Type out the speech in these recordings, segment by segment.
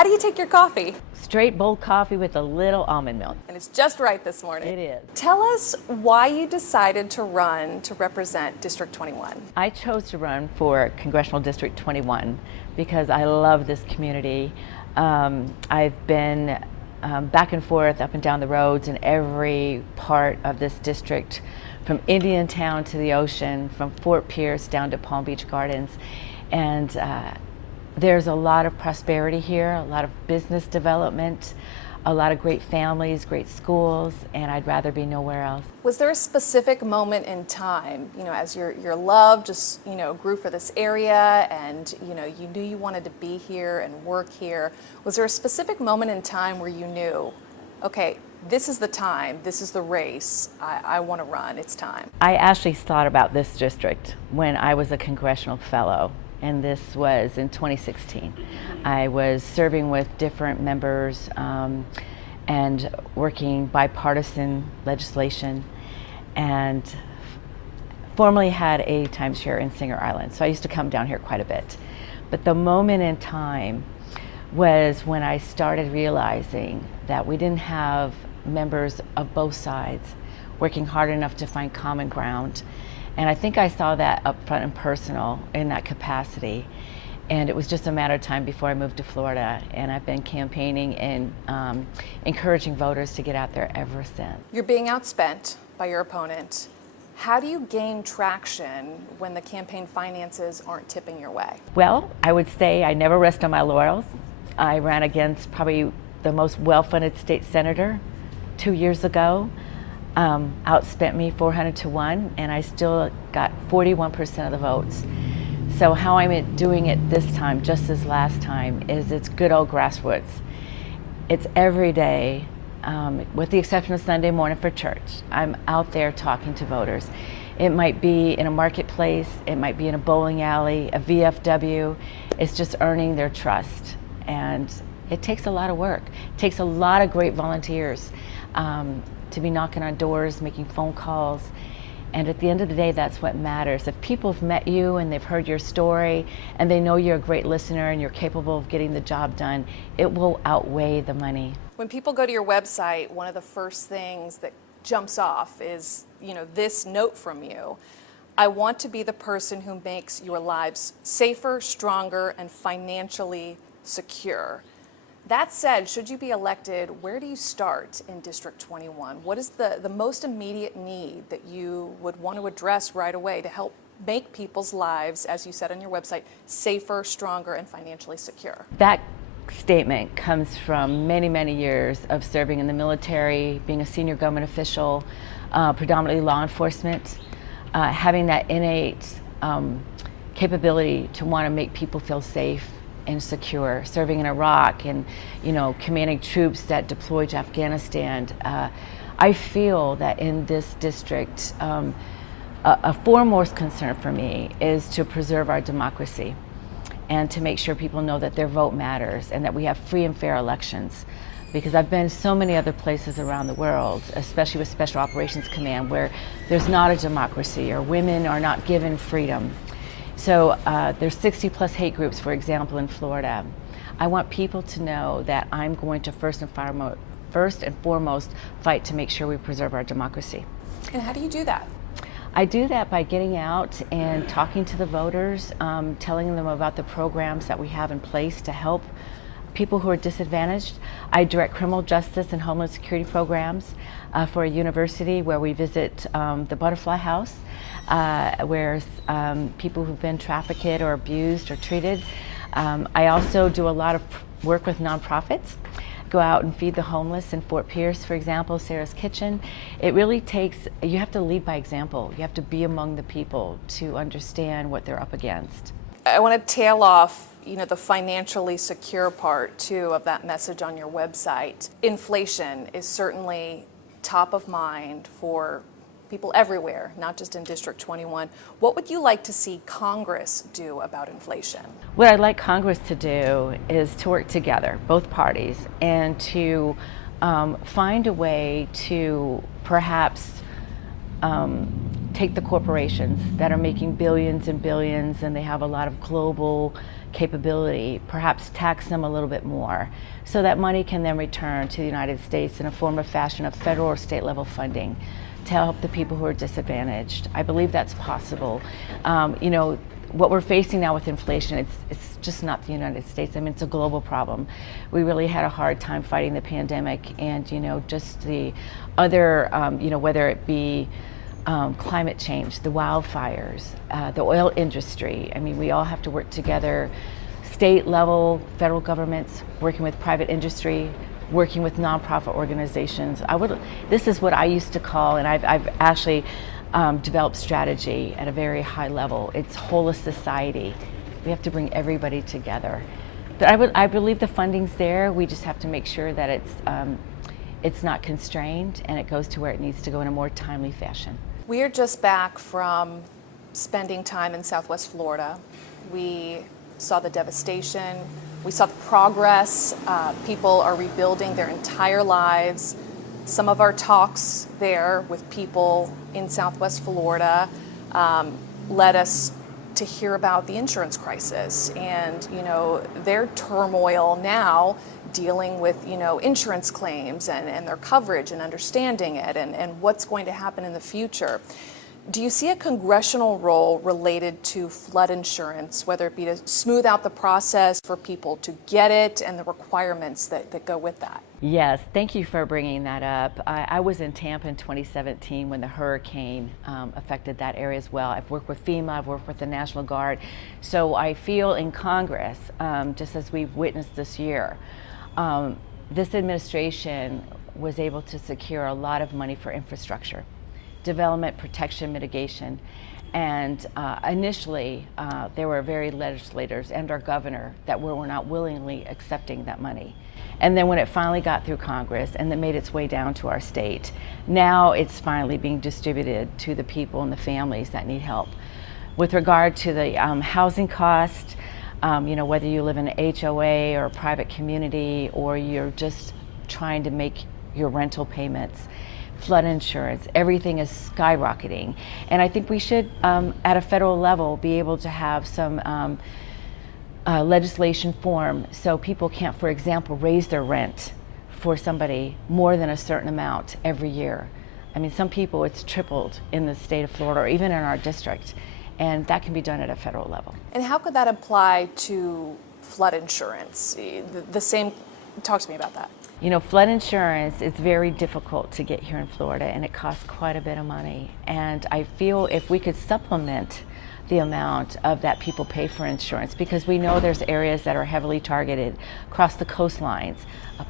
How do you take your coffee? Straight bold coffee with a little almond milk. And it's just right this morning. It is. Tell us why you decided to run to represent District 21. I chose to run for Congressional District 21 because I love this community. I've been back and forth, up and down the roads in every part of this district, from Indiantown to the ocean, from Fort Pierce down to Palm Beach Gardens. And there's a lot of prosperity here, a lot of business development, a lot of great families, great schools, and I'd rather be nowhere else. Was there a specific moment in time, as your love just, grew for this area and, you knew you wanted to be here and work here? Was there a specific moment in time where you knew, okay, this is the time, this is the race, I want to run, it's time? I actually thought about this district when I was a congressional fellow, and this was in 2016. I was serving with different members and working bipartisan legislation, and formerly had a timeshare in Singer Island, so I used to come down here quite a bit. But the moment in time was when I started realizing that we didn't have members of both sides working hard enough to find common ground. And I think I saw that up front and personal in that capacity. And it was just a matter of time before I moved to Florida. And I've been campaigning and encouraging voters to get out there ever since. You're being outspent by your opponent. How do you gain traction when the campaign finances aren't tipping your way? Well, I would say I never rest on my laurels. I ran against probably the most well-funded state senator 2 years ago. Outspent me 400 to 1, and I still got 41% of the votes. So how I'm doing it this time, just as last time, is it's good old grassroots. It's every day, with the exception of Sunday morning for church. I'm out there talking to voters. It might be in a marketplace, it might be in a bowling alley, a VFW. It's just earning their trust. And it takes a lot of work. It takes a lot of great volunteers to be knocking on doors, making phone calls. And at the end of the day, that's what matters. If people have met you and they've heard your story and they know you're a great listener and you're capable of getting the job done, it will outweigh the money. When people go to your website, one of the first things that jumps off is, this note from you. I want to be the person who makes your lives safer, stronger, and financially secure. That said, should you be elected, where do you start in District 21? What is the most immediate need that you would want to address right away to help make people's lives, as you said on your website, safer, stronger, and financially secure? That statement comes from many, many years of serving in the military, being a senior government official, predominantly law enforcement, having that innate capability to want to make people feel safe and secure, serving in Iraq and commanding troops that deployed to Afghanistan. I feel that in this district, a foremost concern for me is to preserve our democracy and to make sure people know that their vote matters and that we have free and fair elections. Because I've been so many other places around the world, especially with Special Operations Command, where there's not a democracy or women are not given freedom. So there's 60 plus hate groups, for example, in Florida. I want people to know that I'm going to first and foremost fight to make sure we preserve our democracy. And how do you do that? I do that by getting out and talking to the voters, telling them about the programs that we have in place to help people who are disadvantaged. I direct criminal justice and homeland security programs for a university where we visit the Butterfly House, where people who've been trafficked or abused or treated. I also do a lot of work with nonprofits. Go out and feed the homeless in Fort Pierce, for example, Sarah's Kitchen. It really takes, you have to lead by example. You have to be among the people to understand what they're up against. I want to tail off, the financially secure part, too, of that message on your website. Inflation is certainly top of mind for people everywhere, not just in District 21. What would you like to see Congress do about inflation? What I'd like Congress to do is to work together, both parties, and to find a way to perhaps take the corporations that are making billions and billions, and they have a lot of global capability, perhaps tax them a little bit more, so that money can then return to the United States in a form of fashion of federal or state level funding to help the people who are disadvantaged. I believe that's possible. What we're facing now with inflation, it's just not the United States. I mean, it's a global problem. We really had a hard time fighting the pandemic, and just the other, whether it be climate change, the wildfires, the oil industry. I mean, we all have to work together, state level, federal governments, working with private industry, working with nonprofit organizations. This is what I used to call, and I've actually developed strategy at a very high level. It's whole of society. We have to bring everybody together. But I believe the funding's there. We just have to make sure that it's not constrained and it goes to where it needs to go in a more timely fashion. We are just back from spending time in Southwest Florida. We saw the devastation. We saw the progress. People are rebuilding their entire lives. Some of our talks there with people in Southwest Florida led us to hear about the insurance crisis and their turmoil now dealing with insurance claims and their coverage and understanding it and what's going to happen in the future. Do you see a congressional role related to flood insurance, whether it be to smooth out the process for people to get it and the requirements that go with that? Yes, thank you for bringing that up. I was in Tampa in 2017 when the hurricane affected that area as well. I've worked with FEMA, I've worked with the National Guard. So I feel in Congress, just as we've witnessed this year, this administration was able to secure a lot of money for infrastructure, development, protection, mitigation. And initially, there were very legislators and our governor that were not willingly accepting that money. And then when it finally got through Congress and then made its way down to our state, now it's finally being distributed to the people and the families that need help. With regard to the housing cost, whether you live in an HOA or a private community or you're just trying to make your rental payments, flood insurance, everything is skyrocketing. And I think we should, at a federal level, be able to have some legislation form so people can't, for example, raise their rent for somebody more than a certain amount every year. I mean, some people it's tripled in the state of Florida or even in our district, and that can be done at a federal level. And how could that apply to flood insurance? The same, talk to me about that. Flood insurance is very difficult to get here in Florida, and it costs quite a bit of money. And I feel if we could supplement the amount of that people pay for insurance, because we know there's areas that are heavily targeted across the coastlines,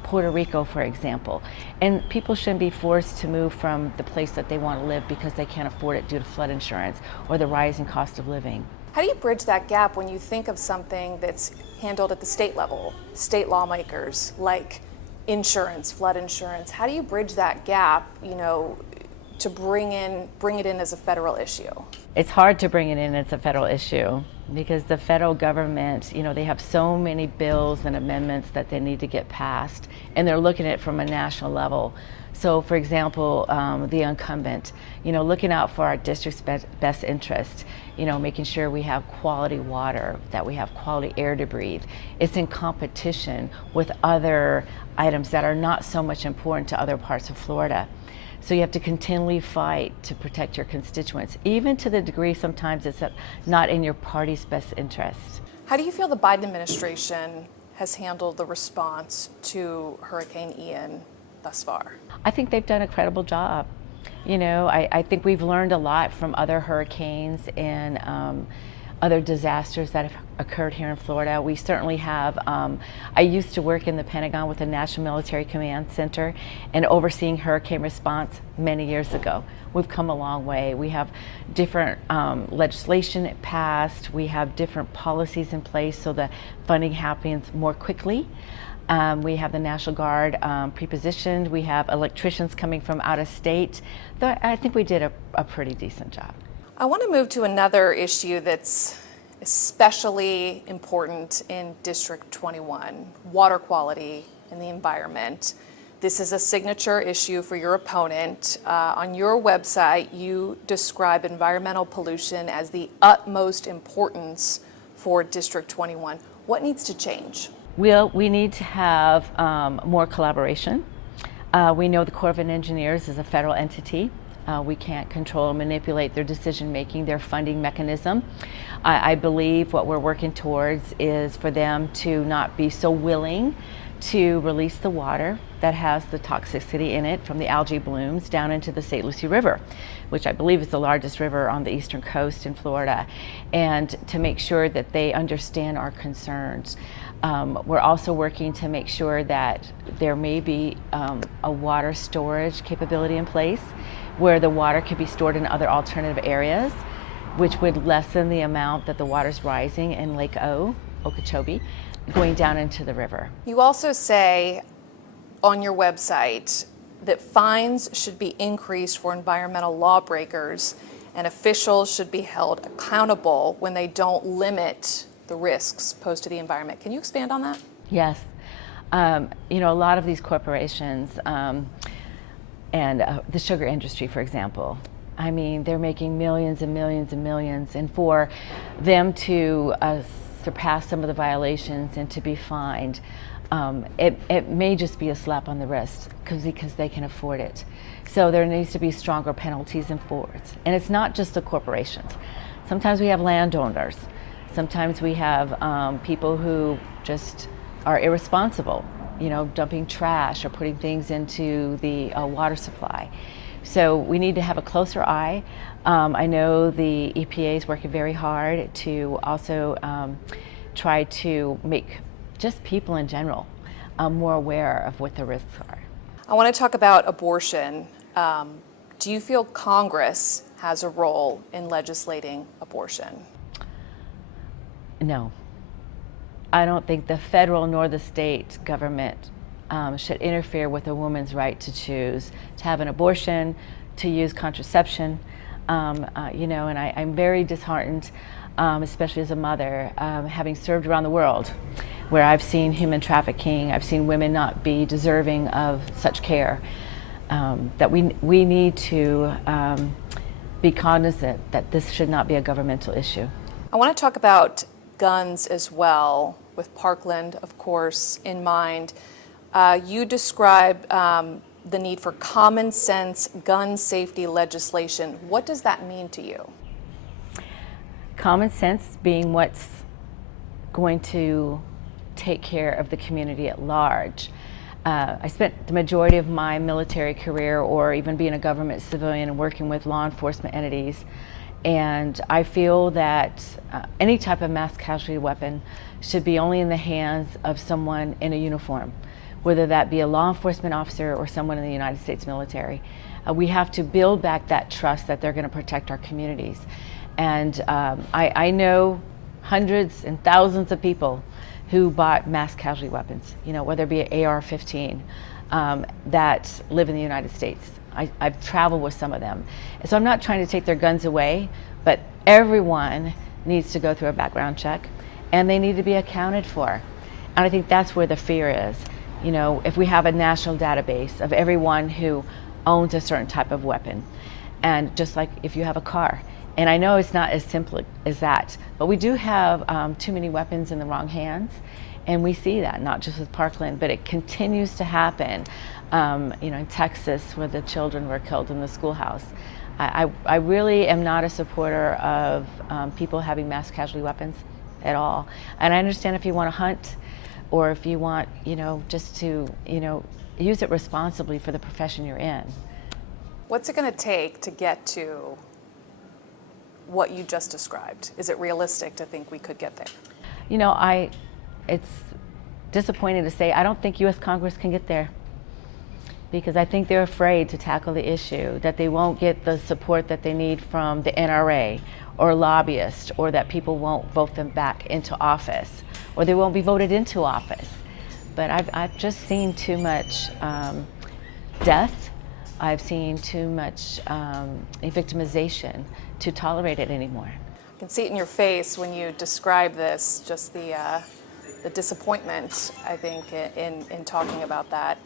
Puerto Rico, for example, and people shouldn't be forced to move from the place that they want to live because they can't afford it due to flood insurance or the rising cost of living. How do you bridge that gap when you think of something that's handled at the state level, state lawmakers, like insurance, flood insurance? How do you bridge that gap, to bring it in as a federal issue? It's hard to bring it in as a federal issue because the federal government, they have so many bills and amendments that they need to get passed, and they're looking at it from a national level. So, for example, the incumbent, looking out for our district's best interest, making sure we have quality water, that we have quality air to breathe. It's in competition with other items that are not so much important to other parts of Florida. So you have to continually fight to protect your constituents, even to the degree sometimes it's not in your party's best interest. How do you feel the Biden administration has handled the response to Hurricane Ian thus far? I think they've done a credible job. I think we've learned a lot from other hurricanes and other disasters that have occurred here in Florida. We certainly have, I used to work in the Pentagon with the National Military Command Center and overseeing hurricane response many years ago. We've come a long way. We have different legislation passed. We have different policies in place so the funding happens more quickly. We have the National Guard prepositioned. We have electricians coming from out of state. I think we did a pretty decent job. I want to move to another issue that's especially important in District 21, water quality and the environment. This is a signature issue for your opponent. On your website, you describe environmental pollution as the utmost importance for District 21. What needs to change? We need to have more collaboration. We know the Corps of Engineers is a federal entity. We can't control or manipulate their decision making, their funding mechanism. I believe what we're working towards is for them to not be so willing to release the water that has the toxicity in it from the algae blooms down into the St. Lucie River, which I believe is the largest river on the eastern coast in Florida, and to make sure that they understand our concerns. We're also working to make sure that there may be a water storage capability in place where the water could be stored in other alternative areas, which would lessen the amount that the water's rising in Lake Okeechobee, going down into the river. You also say on your website that fines should be increased for environmental lawbreakers and officials should be held accountable when they don't limit the risks posed to the environment. Can you expand on that? Yes. You know, a lot of these corporations and the sugar industry, for example, I mean, they're making millions and millions and millions, and for them to surpass some of the violations and to be fined, it may just be a slap on the wrist because they can afford it. So there needs to be stronger penalties enforced. And it's not just the corporations. Sometimes we have landowners. Sometimes we have people who just are irresponsible, you know, dumping trash or putting things into the water supply. So we need to have a closer eye. I know the EPA is working very hard to also try to make just people in general more aware of what the risks are. I want to talk about abortion. Do you feel Congress has a role in legislating abortion? No. I don't think the federal nor the state government should interfere with a woman's right to choose to have an abortion, to use contraception. You know, and I'm very disheartened, especially as a mother, having served around the world, where I've seen human trafficking, I've seen women not be deserving of such care, that we need to be cognizant that this should not be a governmental issue. I want to talk about guns as well, with Parkland, of course, in mind. You describe the need for common sense gun safety legislation. What does that mean to you? Common sense being what's going to take care of the community at large. I spent the majority of my military career, or even being a government civilian and working with law enforcement entities, and I feel that any type of mass casualty weapon should be only in the hands of someone in a uniform, whether that be a law enforcement officer or someone in the United States military. We have to build back that trust that they're going to protect our communities. And I know hundreds and thousands of people who bought mass casualty weapons, you know, whether it be an AR-15, that live in the United States. I've traveled with some of them. And so I'm not trying to take their guns away, but everyone needs to go through a background check, and they need to be accounted for. And I think that's where the fear is. You know, if we have a national database of everyone who owns a certain type of weapon, and just like if you have a car, and I know it's not as simple as that, but we do have too many weapons in the wrong hands, and we see that not just with Parkland, but it continues to happen. You know, in Texas, where the children were killed in the schoolhouse. I really am not a supporter of people having mass casualty weapons at all. And I understand if you want to hunt, or if you want, you know, just to, you know, use it responsibly for the profession you're in. What's it going to take to get to what you just described? Is it realistic to think we could get there? You know, it's disappointing to say I don't think U.S. Congress can get there, because I think they're afraid to tackle the issue, that they won't get the support that they need from the NRA or lobbyists, or that people won't vote them back into office, or they won't be voted into office. But I've just seen too much death. I've seen too much victimization to tolerate it anymore. I can see it in your face when you describe this, just the disappointment, I think, in talking about that.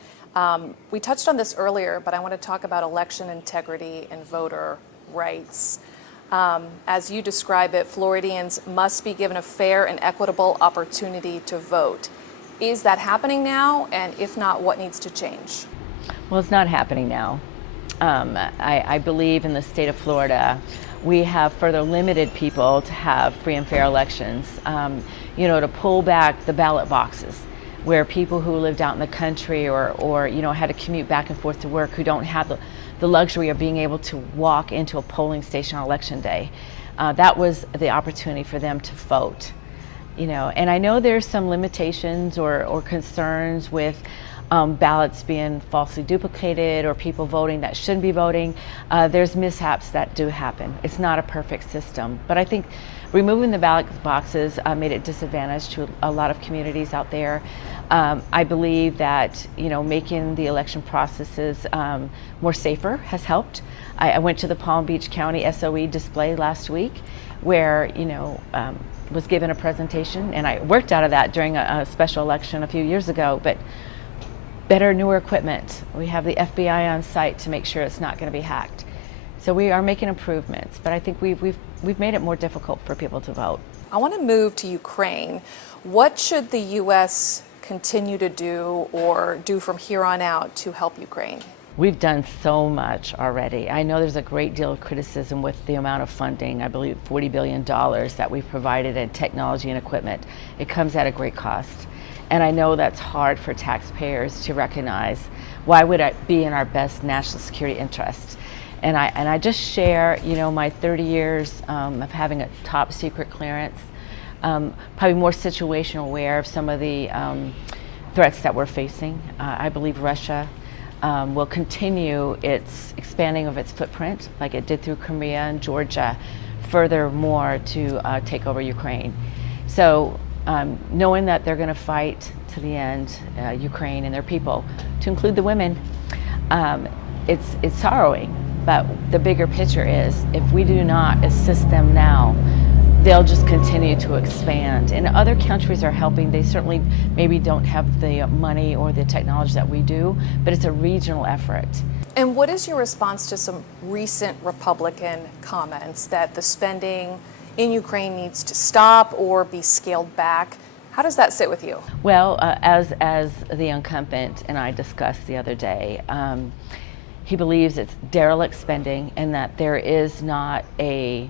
We touched on this earlier, but I want to talk about election integrity and voter rights. As you describe it, Floridians must be given a fair and equitable opportunity to vote. Is that happening now? And if not, what needs to change? Well, it's not happening now. I believe in the state of Florida, we have further limited people to have free and fair elections, to pull back the ballot boxes where people who lived out in the country or had to commute back and forth to work, who don't have the luxury of being able to walk into a polling station on election day. That was the opportunity for them to vote. And I know there's some limitations or concerns with ballots being falsely duplicated or people voting that shouldn't be voting. There's mishaps that do happen. It's not a perfect system, but I think removing the ballot boxes made it disadvantaged to a lot of communities out there. I believe that making the election processes more safer has helped. I went to the Palm Beach County SOE display last week, where was given a presentation, and I worked out of that during a special election a few years ago. But better, newer equipment. We have the FBI on site to make sure it's not going to be hacked. So we are making improvements, but I think we've made it more difficult for people to vote. I want to move to Ukraine. What should the U.S. continue to do or do from here on out to help Ukraine? We've done so much already. I know there's a great deal of criticism with the amount of funding, I believe $40 billion that we've provided in technology and equipment. It comes at a great cost. And I know that's hard for taxpayers to recognize. Why would it be in our best national security interest? And I just share, my 30 years of having a top secret clearance, probably more situational aware of some of the threats that we're facing. I believe Russia will continue its expanding of its footprint, like it did through Crimea and Georgia, furthermore to take over Ukraine. So knowing that they're going to fight to the end, Ukraine and their people, to include the women, it's sorrowing. But the bigger picture is, if we do not assist them now, they'll just continue to expand. And other countries are helping. They certainly maybe don't have the money or the technology that we do, but it's a regional effort. And what is your response to some recent Republican comments that the spending in Ukraine needs to stop or be scaled back? How does that sit with you? Well, as the incumbent and I discussed the other day, he believes it's derelict spending and that there is not a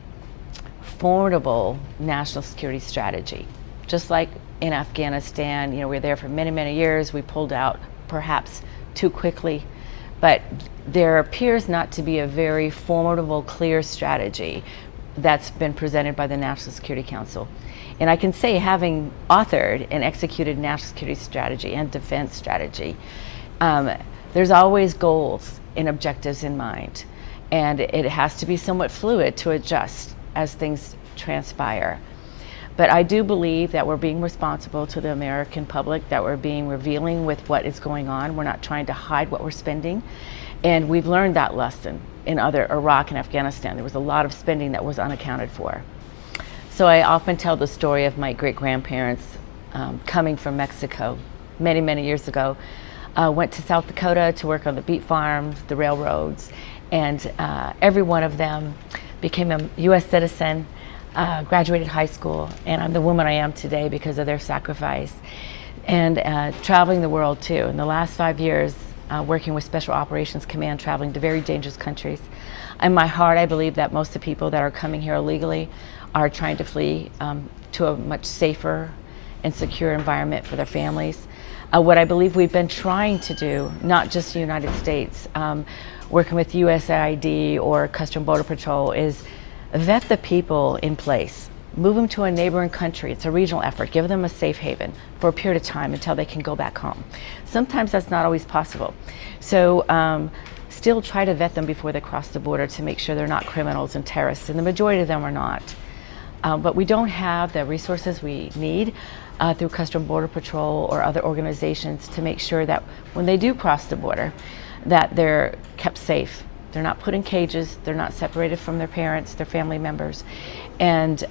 formidable national security strategy. Just like in Afghanistan, we were there for many, many years. We pulled out perhaps too quickly, but there appears not to be a very formidable, clear strategy that's been presented by the National Security Council. And I can say, having authored and executed national security strategy and defense strategy, there's always goals and objectives in mind. And it has to be somewhat fluid to adjust as things transpire. But I do believe that we're being responsible to the American public, that we're being revealing with what is going on. We're not trying to hide what we're spending. And we've learned that lesson in other Iraq and Afghanistan. There was a lot of spending that was unaccounted for. So I often tell the story of my great-grandparents coming from Mexico many, many years ago. Went to South Dakota to work on the beet farms, the railroads, and every one of them became a U.S. citizen, graduated high school, and I'm the woman I am today because of their sacrifice. And traveling the world too. In the last 5 years, working with Special Operations Command, traveling to very dangerous countries. In my heart, I believe that most of the people that are coming here illegally are trying to flee to a much safer and secure environment for their families. What I believe we've been trying to do, not just the United States, working with USAID or Customs Border Patrol, is vet the people in place. Move them to a neighboring country. It's a regional effort. Give them a safe haven for a period of time until they can go back home. Sometimes that's not always possible. So still try to vet them before they cross the border to make sure they're not criminals and terrorists, and the majority of them are not. But we don't have the resources we need through Customs Border Patrol or other organizations to make sure that when they do cross the border, that they're kept safe. They're not put in cages, they're not separated from their parents, their family members, and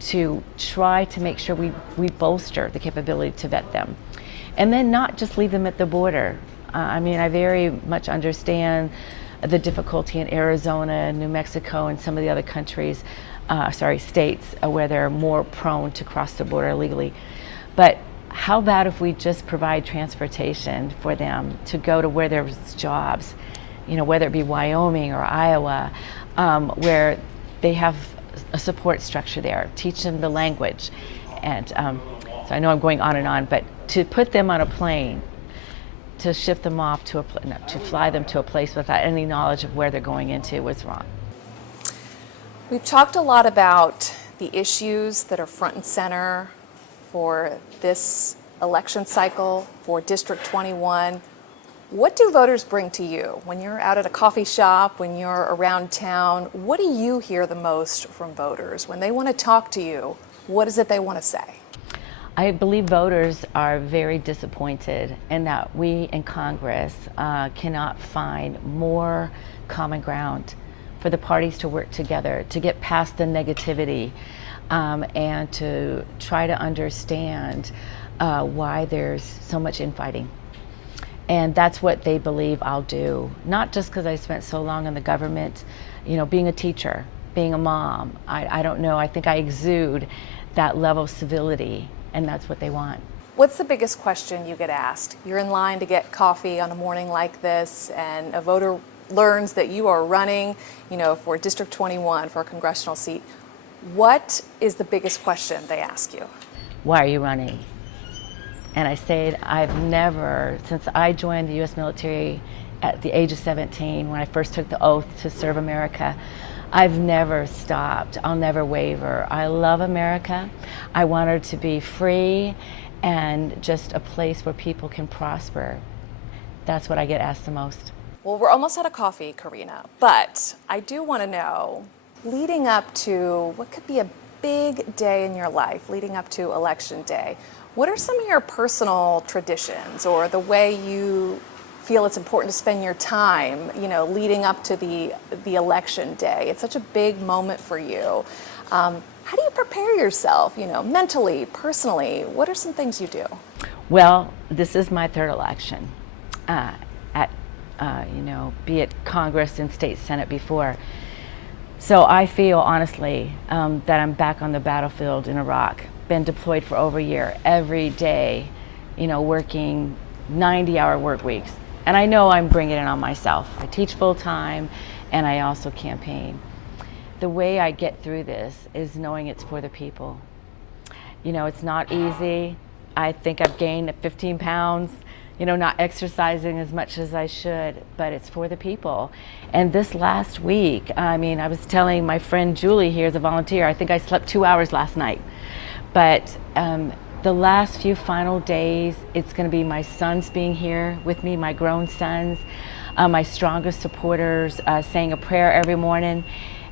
to try to make sure we bolster the capability to vet them. And then not just leave them at the border. I mean, I very much understand the difficulty in Arizona, New Mexico, and some of the other countries, states where they're more prone to cross the border illegally. But how about if we just provide transportation for them to go to where there's jobs, whether it be Wyoming or Iowa, where they have a support structure there, teach them the language. And so I know I'm going on and on, but to put them on a plane, to ship them off to to fly them to a place without any knowledge of where they're going into was wrong. We've talked a lot about the issues that are front and center for this election cycle, for District 21. What do voters bring to you when you're out at a coffee shop, when you're around town? What do you hear the most from voters? When they want to talk to you, what is it they want to say? I believe voters are very disappointed in that we in Congress cannot find more common ground for the parties to work together, to get past the negativity, and to try to understand why there's so much infighting. And that's what they believe I'll do, not just because I spent so long in the government, being a teacher, being a mom. I don't know, I think I exude that level of civility, and that's what they want. What's the biggest question you get asked? You're in line to get coffee on a morning like this, and a voter learns that you are running, for District 21 for a congressional seat. What is the biggest question they ask you? Why are you running? And I said, I've never, since I joined the U.S. military at the age of 17, when I first took the oath to serve America, I've never stopped. I'll never waver. I love America. I want her to be free and just a place where people can prosper. That's what I get asked the most. Well, we're almost out of coffee, Corinna, but I do want to know, leading up to what could be a big day in your life, leading up to Election Day, what are some of your personal traditions or the way you feel it's important to spend your time, leading up to the Election Day? It's such a big moment for you. How do you prepare yourself, mentally, personally? What are some things you do? Well, this is my third election be it Congress and state Senate before. So I feel honestly that I'm back on the battlefield in Iraq. Been deployed for over a year, every day, working 90-hour work weeks. And I know I'm bringing it on myself. I teach full-time and I also campaign. The way I get through this is knowing it's for the people. It's not easy. I think I've gained 15 pounds, not exercising as much as I should, but it's for the people. And this last week, I was telling my friend Julie here as a volunteer, I think I slept 2 hours last night. But the last few final days, it's going to be my sons being here with me, my grown sons, my strongest supporters, saying a prayer every morning,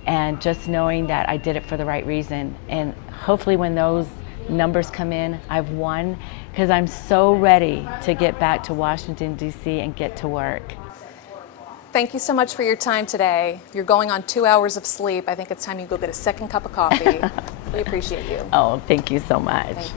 and just knowing that I did it for the right reason. And hopefully when those numbers come in, I've won, because I'm so ready to get back to Washington, D.C. and get to work. Thank you so much for your time today. You're going on 2 hours of sleep. I think it's time you go get a second cup of coffee. We appreciate you. Oh, thank you so much. Thank you.